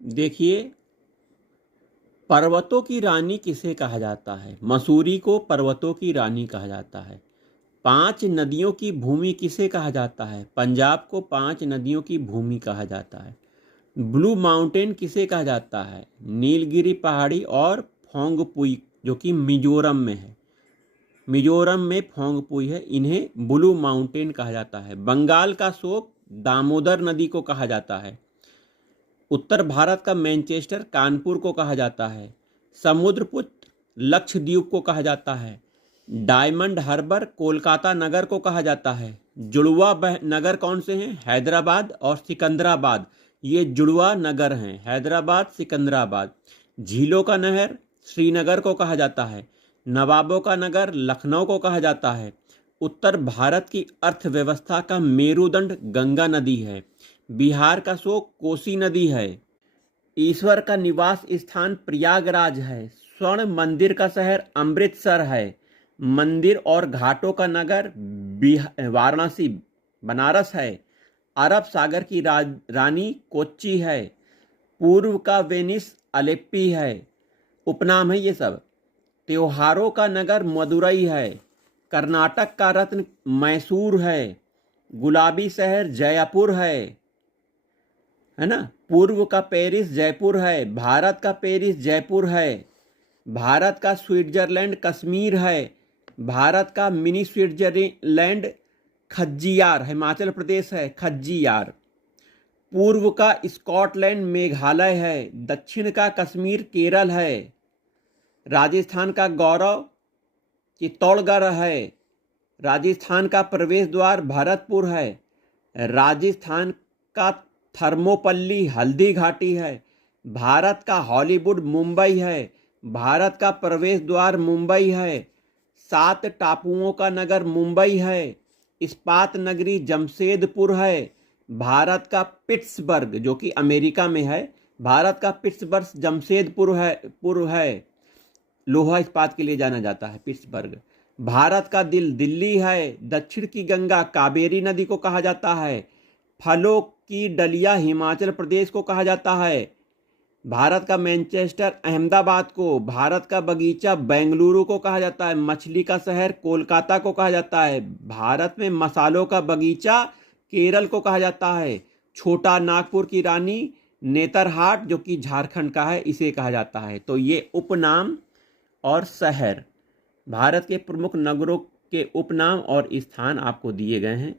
देखिए, पर्वतों की रानी किसे कहा जाता है? मसूरी को पर्वतों की रानी कहा जाता है। 5 नदियों की भूमि किसे कहा जाता है? पंजाब को 5 नदियों की भूमि कहा जाता है। ब्लू माउंटेन किसे कहा जाता है? नीलगिरी पहाड़ी और फोंगपुई, जो कि मिजोरम में है। मिजोरम में फोंगपुई है, इन्हें ब्लू माउंटेन कहा जाता है। बंगाल का शोक दामोदर नदी को कहा जाता है। उत्तर भारत का मैनचेस्टर कानपुर को कहा जाता है। समुद्रपुत्र लक्षद्वीप को कहा जाता है। डायमंड हार्बर कोलकाता नगर को कहा जाता है। जुड़वा नगर कौन से हैं? हैदराबाद और सिकंदराबाद, ये जुड़वा नगर हैं, हैदराबाद सिकंदराबाद। झीलों का नहर श्रीनगर को कहा जाता है। नवाबों का नगर लखनऊ को कहा जाता है। उत्तर भारत की अर्थव्यवस्था का मेरुदंड गंगा नदी है। बिहार का शोक कोसी नदी है। ईश्वर का निवास स्थान प्रयागराज है। स्वर्ण मंदिर का शहर अमृतसर है। मंदिर और घाटों का नगर वाराणसी बनारस है। अरब सागर की रानी कोच्चि है। पूर्व का वेनिस अलेप्पी है। उपनाम है ये सब। त्योहारों का नगर मदुरई है। कर्नाटक का रत्न मैसूर है। गुलाबी शहर जयपुर है ना। पूर्व का पेरिस जयपुर है। भारत का पेरिस जयपुर है। भारत का स्विट्जरलैंड कश्मीर है। भारत का मिनी स्विट्जरलैंड खज्जियार हिमाचल प्रदेश है, खज्जियार। पूर्व का स्कॉटलैंड मेघालय है। दक्षिण का कश्मीर केरल है। राजस्थान का गौरव चित्तौड़गढ़ है। राजस्थान का प्रवेश द्वार भरतपुर है। राजस्थान का थर्मोपल्ली हल्दी घाटी है। भारत का हॉलीवुड मुंबई है। भारत का प्रवेश द्वार मुंबई है। 7 टापुओं का नगर मुंबई है। इस्पात नगरी जमशेदपुर है। भारत का पिट्सबर्ग, जो कि अमेरिका में है, भारत का पिट्सबर्ग जमशेदपुर है। लोहा इस्पात के लिए जाना जाता है पिट्सबर्ग। भारत का दिल दिल्ली है। दक्षिण की गंगा कावेरी नदी को कहा जाता है। फलों की डलिया हिमाचल प्रदेश को कहा जाता है। भारत का मैनचेस्टर अहमदाबाद को, भारत का बगीचा बेंगलुरु को कहा जाता है। मछली का शहर कोलकाता को कहा जाता है। भारत में मसालों का बगीचा केरल को कहा जाता है। छोटा नागपुर की रानी नेतरहाट, जो कि झारखंड का है, इसे कहा जाता है। तो ये उपनाम और शहर, भारत के प्रमुख नगरों के उपनाम और स्थान आपको दिए गए हैं।